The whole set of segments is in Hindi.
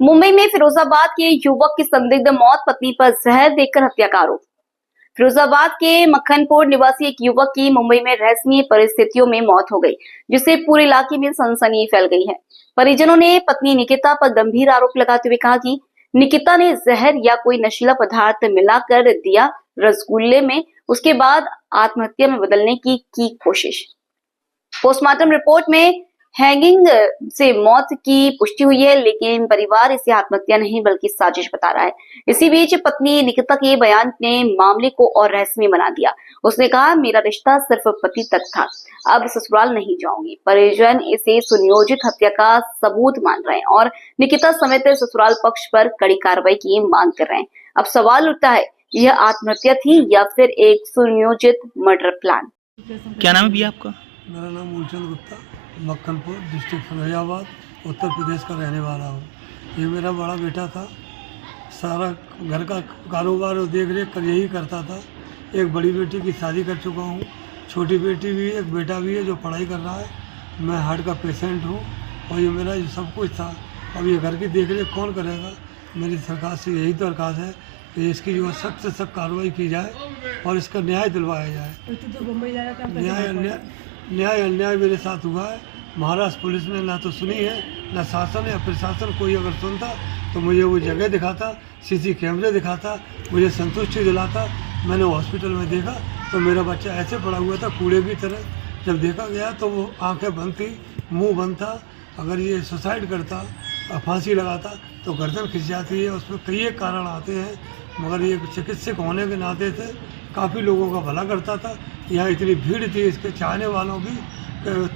मुंबई में फिरोजाबाद के युवक की संदिग्ध मौत, पत्नी पर जहर देकर हत्या का आरोप। फिरोजाबाद के मक्खनपुर निवासी एक युवक की मुंबई में रहस्यमय परिस्थितियों में मौत हो गई, जिससे पूरे इलाके में सनसनी फैल गई है। परिजनों ने पत्नी निकिता पर गंभीर आरोप लगाते हुए कहा कि निकिता ने जहर या कोई नशीला पदार्थ मिलाकर दिया रसगुल्ले में, उसके बाद आत्महत्या में बदलने की कोशिश। पोस्टमार्टम रिपोर्ट में हैंगिंग से मौत की पुष्टि हुई है, लेकिन परिवार इसे आत्महत्या नहीं बल्कि साजिश बता रहा है। इसी बीच पत्नी निकिता के बयान ने मामले को और रहस्यमय बना दिया। उसने कहा, मेरा रिश्ता सिर्फ पति तक था, अब ससुराल नहीं जाऊंगी। परिजन इसे सुनियोजित हत्या का सबूत मान रहे हैं और निकिता समेत ससुराल पक्ष पर कड़ी कार्रवाई की मांग कर रहे हैं। अब सवाल उठता है, यह आत्महत्या थी या फिर एक सुनियोजित मर्डर प्लान? क्या नाम है भैया आपका? मेरा नाम मूलचंद गुप्ता, मक्खनपुर डिस्ट्रिक्ट फिरोजाबाद, उत्तर प्रदेश का रहने वाला हूँ। ये मेरा बड़ा बेटा था, सारा घर का कारोबार और देख रेख कर यही करता था। एक बड़ी बेटी की शादी कर चुका हूँ, छोटी बेटी भी, एक बेटा भी है जो पढ़ाई कर रहा है। मैं हार्ट का पेशेंट हूँ और ये मेरा सब कुछ था। अब ये घर की देख रेख कौन करेगा? मेरी सरकार से यही दरख्वास्त है कि इसकी जो सख्त से सख्त कार्रवाई की जाए और इसका न्याय दिलवाया जाए। न्याय अन्याय मेरे साथ हुआ है। महाराष्ट्र पुलिस ने ना तो सुनी है, ना शासन या प्रशासन। कोई अगर सुनता तो मुझे वो जगह दिखाता, सीसी कैमरे दिखाता, मुझे संतुष्टि दिलाता। मैंने हॉस्पिटल में देखा तो मेरा बच्चा ऐसे पड़ा हुआ था कूड़े की तरह। जब देखा गया तो वो आंखें बंद थी, मुंह बंद था। अगर ये सुसाइड करता, फांसी लगाता तो गर्दन खिंच जाती है। उसमें कई कारण आते हैं, मगर ये चिकित्सक होने के नाते से काफ़ी लोगों का भला करता था। यहाँ इतनी भीड़ थी, इसके चाहने वालों की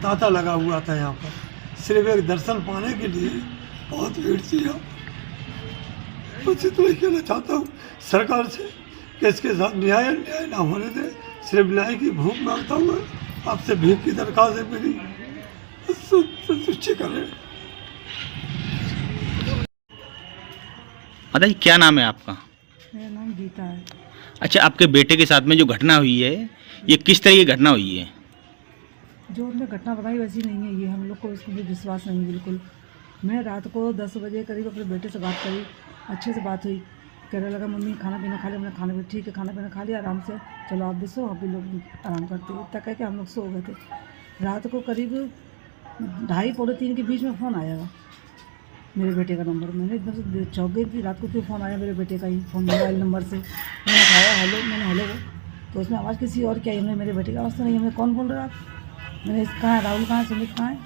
तांता लगा हुआ था। यहाँ पर सिर्फ एक दर्शन पाने के लिए बहुत भीड़ थी यहाँ। बस इतना ही कहना चाहता हूँ सरकार से कि इसके साथ न्याय अन्याय ना होने दे। सिर्फ न्याय की भूख मांगता हूँ, आपसे भीख की दरख्वास्त है मेरी, संतुष्टि करें। बताइए क्या नाम है आपका? मेरा नाम गीता है। अच्छा, आपके बेटे के साथ में जो घटना हुई है, ये किस तरह की घटना हुई है? जो हमने घटना बताई वैसी नहीं है ये, हम लोग को इसको भी विश्वास नहीं बिल्कुल। मैं रात को 10 बजे करीब अपने बेटे से बात करी, अच्छे से बात हुई। कहने लगा, मम्मी खाना पीना खा लिया। हमने खाना भी ठीक है, खाना पीना खा लिया आराम से, चलो आप भी सो, हम भी लोग आराम करते। इतना कह के हम लोग सो गए थे। रात को करीब 2:30 पौने 3 के बीच में फ़ोन आया मेरे बेटे का नंबर। मैंने एकदम से चौंक गई कि रात को क्यों फ़ोन आया मेरे बेटे का ही फ़ोन, मोबाइल नंबर से। मैंने कहा हेलो, मैंने हेलो, तो उसमें आवाज़ किसी और की आई। हमने मेरे बेटे की आवाज़ तो नहीं, हमें कौन बोल रहा है आप? मैंने कहा है राहुल कहाँ है, सुमित कहाँ है?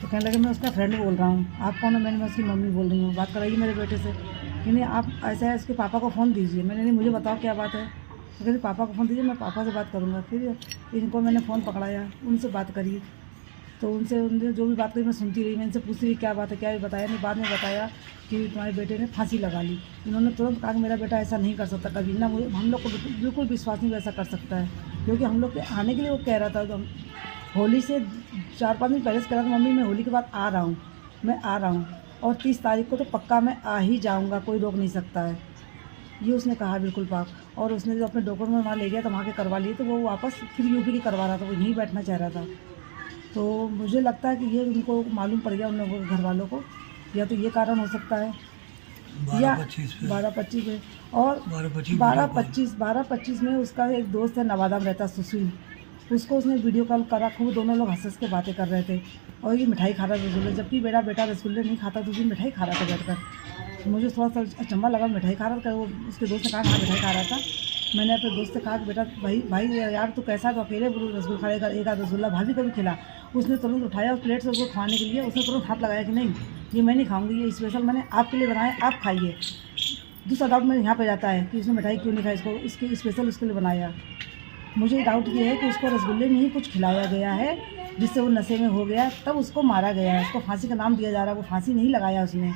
तो कहने लगे मैं उसका फ्रेंड बोल रहा हूँ। आप कौन है? मैं उसकी मम्मी बोल रही हूँ। बात कराइए मेरे बेटे से कि नहीं, आप ऐसा है, इसके पापा को फ़ोन दीजिए। मैंने नहीं, मुझे बताओ क्या बात है। तो कहते पापा को फ़ोन दीजिए, मैं पापा से बात करूँगा। फिर इनको मैंने फ़ोन पकड़ाया, उनसे बात करी। तो उनसे जो भी बात करी मैं सुनती रही। मैं इनसे पूछती रही क्या बात है, क्या ये बताया नहीं। बाद में बताया कि तुम्हारे बेटे ने फांसी लगा ली। इन्होंने तुरंत कहा कि मेरा बेटा ऐसा नहीं कर सकता कभी ना, मुझे हम लोग को बिल्कुल विश्वास नहीं वैसा कर सकता है, क्योंकि हम लोग के आने के लिए वो कह रहा था। तो होली से 4-5 दिन पहले से कह रहा था, मम्मी मैं होली के बाद आ रहा हूँ, मैं आ रहा हूँ, और 30 तारीख को तो पक्का मैं आ ही जाऊँगा, कोई रोक नहीं सकता है, ये उसने कहा बिल्कुल पाक। और उसने जो अपने डॉक्यूमेंट वहाँ ले गया तो वहाँ के करवा लिए, तो वो वापस फिर यूपी की करवा रहा था, वो यहीं बैठना चाह रहा था। तो मुझे लगता है कि ये उनको मालूम पड़ गया, उन लोगों के घर वालों को, या तो ये कारण हो सकता है, या 12-25 में। और 12-25 में उसका एक दोस्त है नवादा में रहता, सुशील, उसको उसने वीडियो कॉल करा। खूब दोनों लोग हंस के बातें कर रहे थे और ये मिठाई खा रहा था रसगुल्ले, जबकि मेरा बेटा रसगुल्ले नहीं खाता, तो उसकी मिठाई खा रहा था बैठकर। मुझे थोड़ा सा अचंभा लगा, मिठाई खा रहा था। वो उसके दोस्त ने कहा हाँ मिठाई खा रहा था। मैंने अपने दोस्त से कहा कि बेटा भाई यार तू कैसा, तो अकेले रसगुल्ला खाएगा, एक आध रसगुल्ला भाभी को भी खिला। उसने तुरंत उठाया उस प्लेट से उसको खाने के लिए, उसने तुरंत हाथ लगाया कि नहीं ये मैं नहीं खाऊंगी, ये स्पेशल मैंने आपके लिए बनाया, आप खाइए। दूसरा डाउट मेरे यहाँ पे जाता है कि उसने मिठाई क्यों नहीं खाई, इसको इसकी स्पेशल उसके लिए बनाया। मुझे डाउट ये है कि उसको रसगुल्ले में ही कुछ खिलाया गया है, जिससे वो नशे में हो गया, तब उसको मारा गया है। उसको फांसी का नाम दिया जा रहा है, वो फांसी नहीं लगाया उसने।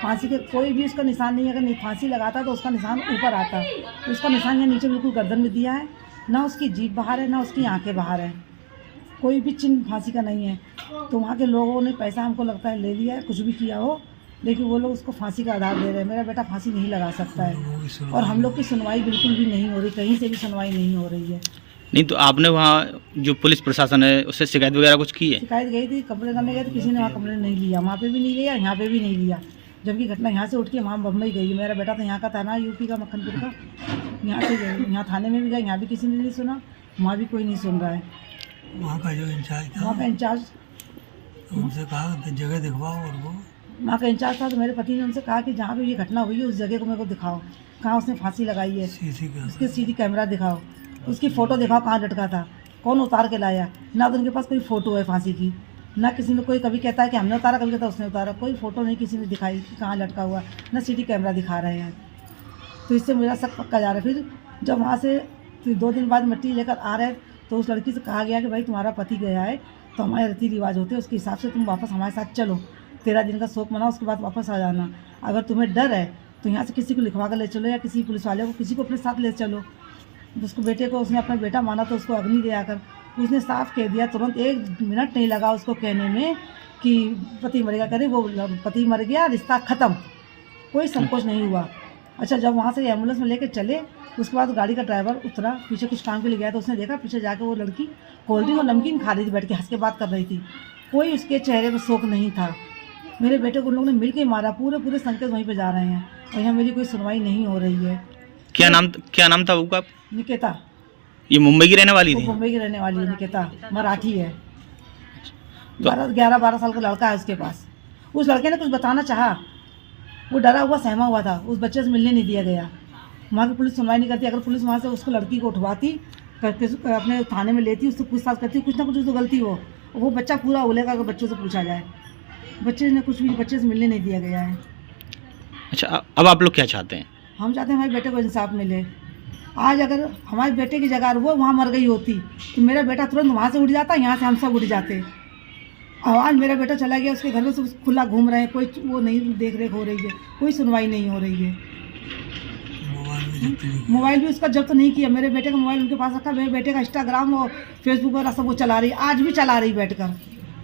फांसी के कोई भी उसका निशान नहीं है। अगर फांसी लगाता तो उसका निशान ऊपर आता, तो उसका निशान यहाँ नीचे बिल्कुल गर्दन में दिया है, ना उसकी जीभ बाहर है, ना उसकी आंखें बाहर है, कोई भी चिन्ह फांसी का नहीं है। तो वहाँ के लोगों ने पैसा हमको लगता है ले लिया है, कुछ भी किया हो, लेकिन वो लोग उसको फांसी का आधार दे रहे हैं। मेरा बेटा फांसी नहीं लगा सकता है, और हम लोग की सुनवाई बिल्कुल भी नहीं हो रही, कहीं से भी सुनवाई नहीं हो रही है। नहीं तो आपने वहाँ जो पुलिस प्रशासन है उससे शिकायत वगैरह कुछ की है? शिकायत गई थी, कंप्लेन करने गए थे, किसी ने वहाँ कंप्लेन नहीं लिया, वहाँ पे भी नहीं लिया, यहाँ पे भी नहीं लिया। जबकि घटना यहाँ से उठ के वहाँ बम्बई गई। मेरा बेटा तो यहाँ का था ना, यूपी का, मक्खनपुर का। यहाँ से गई, यहाँ थाने में भी गए, यहाँ भी किसी ने नहीं सुना, वहाँ भी कोई नहीं सुन रहा है। वहाँ का जो इंचार्ज था, वहाँ का इंचार्ज, उनसे कहा कि जगह दिखवाओ, और वो वहाँ का इंचार्ज था, तो मेरे पति ने उनसे कहा कि जहाँ पे ये घटना हुई है उस जगह को मेरे को दिखाओ, कहाँ उसने फांसी लगाई है, सीसी का उसके सीधी कैमरा दिखाओ, उसकी फ़ोटो दिखाओ कहाँ लटका था, कौन उतार के लाया। ना तो उनके पास कोई फ़ोटो है फांसी की, ना किसी ने, कोई कभी कहता है कि हमने उतारा, कभी कहता है उसने उतारा, कोई फ़ोटो नहीं किसी ने दिखाई कि कहाँ लटका हुआ, ना सीटी कैमरा दिखा रहे हैं। तो इससे मेरा शक पक्का जा रहा है। फिर जब वहाँ से फिर 2 दिन बाद मिट्टी लेकर आ रहे तो उस लड़की से कहा गया कि भाई तुम्हारा पति गया है, तो हमारे रीति रिवाज होते हैं, उसके हिसाब से तुम वापस हमारे साथ चलो, 13 दिन का शोक मनाओ, उसके बाद वापस आ जाना। अगर तुम्हें डर है तो यहाँ से किसी को लिखवा कर ले चलो, या किसी पुलिस वाले को, किसी को अपने साथ ले चलो। उसको बेटे को, उसने अपना बेटा माना तो उसको अग्नि दिया कर, उसने साफ कह दिया, तुरंत 1 मिनट नहीं लगा उसको कहने में कि पति मरेगा, करे वो पति मर गया, रिश्ता ख़त्म, कोई संकोच नहीं हुआ। अच्छा, जब वहाँ से एम्बुलेंस में लेके चले, उसके बाद गाड़ी का ड्राइवर उतरा, पीछे कुछ काम के लिए गया, तो उसने देखा पीछे जाके वो लड़की कोल्ड ड्रिंक और नमकीन खा रही थी, बैठ के हंस के बात कर रही थी, कोई उसके चेहरे पर शोक नहीं था। मेरे बेटे को उन लोगों ने मिल के मारा, पूरे संकेत वहीं पे जा रहे हैं, और यहाँ मेरी कोई सुनवाई नहीं हो रही है। क्या नाम था उसका? निकिता, ये मुंबई की रहने वाली वो थी? मुंबई की रहने वाली है निकिता, मराठी है, 11-12 साल का लड़का है उसके पास। उस लड़के ने कुछ बताना चाहा, वो डरा हुआ सहमा हुआ था, उस बच्चे से मिलने नहीं दिया गया। वहाँ की पुलिस सुनवाई नहीं करती। अगर पुलिस वहाँ से उसको, लड़की को उठवाती, अपने थाने में लेती, उससे पूछताछ करती, कुछ ना कुछ उसको गलती हो, वो बच्चा पूरा उगलेगा अगर बच्चों से पूछा जाए। बच्चे ने कुछ भी, बच्चे से मिलने नहीं दिया गया है। अच्छा, अब आप लोग क्या चाहते हैं? हम चाहते हैं हमारे बेटे को इंसाफ मिले। आज अगर हमारे बेटे की जगह वो वहाँ मर गई होती तो मेरा बेटा तुरंत वहाँ से उड़ जाता, यहाँ से हम सब उड़ जाते। और आज मेरा बेटा चला गया, उसके घर में सब खुला घूम रहे हैं, कोई वो नहीं देख रेख हो रही है, कोई सुनवाई नहीं हो रही है। मोबाइल भी उसका जब्त नहीं किया, मेरे बेटे का मोबाइल उनके पास रखा। मेरे बेटे का इंस्टाग्राम और फेसबुक वगैरह सब वो चला रही, आज भी चला रही बैठकर,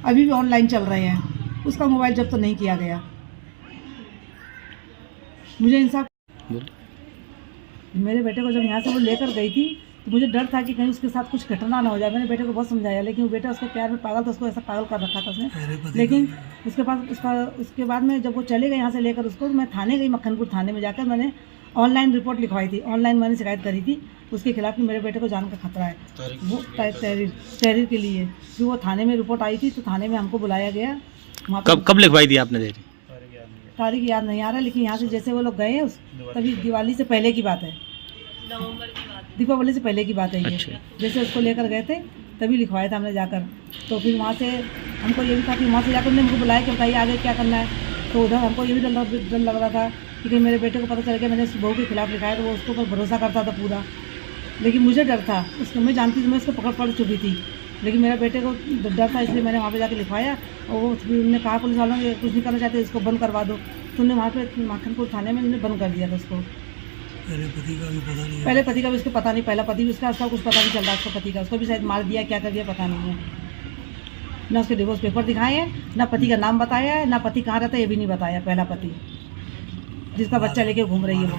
अभी भी ऑनलाइन चल रहे हैं, उसका मोबाइल जब्त नहीं किया गया। मुझे इंसाफ, मेरे बेटे को जब यहाँ से वो लेकर गई थी तो मुझे डर था कि कहीं उसके साथ कुछ घटना ना हो जाए। मैंने बेटे को बहुत समझाया, लेकिन वो बेटा उसको प्यार में पागल था, उसको ऐसा पागल कर रखा था उसने। लेकिन उसके बाद में जब वो चले गए यहाँ से लेकर उसको, तो मैं थाने गई, मक्खनपुर थाने में जाकर मैंने ऑनलाइन रिपोर्ट लिखवाई थी, ऑनलाइन मैंने शिकायत करी थी उसके खिलाफ कि मेरे बेटे को जान का खतरा है, वो तहरीर के लिए। फिर वो थाने में रिपोर्ट आई थी, तो थाने में हमको बुलाया गया। वहाँ कब लिखवाई थी आपने? देरी तारीख याद नहीं आ रहा, लेकिन यहाँ से जैसे वो लोग गए हैं तभी दिवाली से पहले की बात है, दीपावली से पहले की बात है ये। अच्छा। जैसे उसको लेकर गए थे तभी लिखवाया था हमने जाकर। तो फिर वहाँ से हमको ये भी था कि वहाँ से जाकर उन्होंने हमको बुलाया कि बताइए आगे क्या करना है। तो उधर हमको ये भी डर लग रहा था कि कहीं मेरे बेटे को पता चल गया मैंने उस बहू के खिलाफ लिखा है, तो वो उसके ऊपर भरोसा करता था पूरा। लेकिन मुझे डर था, उसको मैं जानती थी, मैं उसको पकड़ चुकी थी, लेकिन मेरे बेटे को डर था, इसलिए मैंने वहाँ पे जाकर लिखवाया। और वो उन्होंने कहा पुलिस वालों ने कुछ नहीं करना चाहते, इसको बंद करवा दो, तो उन्होंने वहाँ पे मक्खनपुर थाने में उन्होंने बंद कर दिया था उसको। पहले पति का भी उसको पता नहीं, पहला पति भी उसका कुछ पता नहीं चल रहा उसको, पति का उसको भी शायद मार दिया, क्या कर दिया पता नहीं है। ना उसके डिवोर्स पेपर दिखाए हैं, ना पति का नाम बताया है, ना पति कहाँ रहता है ये भी नहीं बताया। पहला पति जिसका बच्चा लेके घूम रही है वो।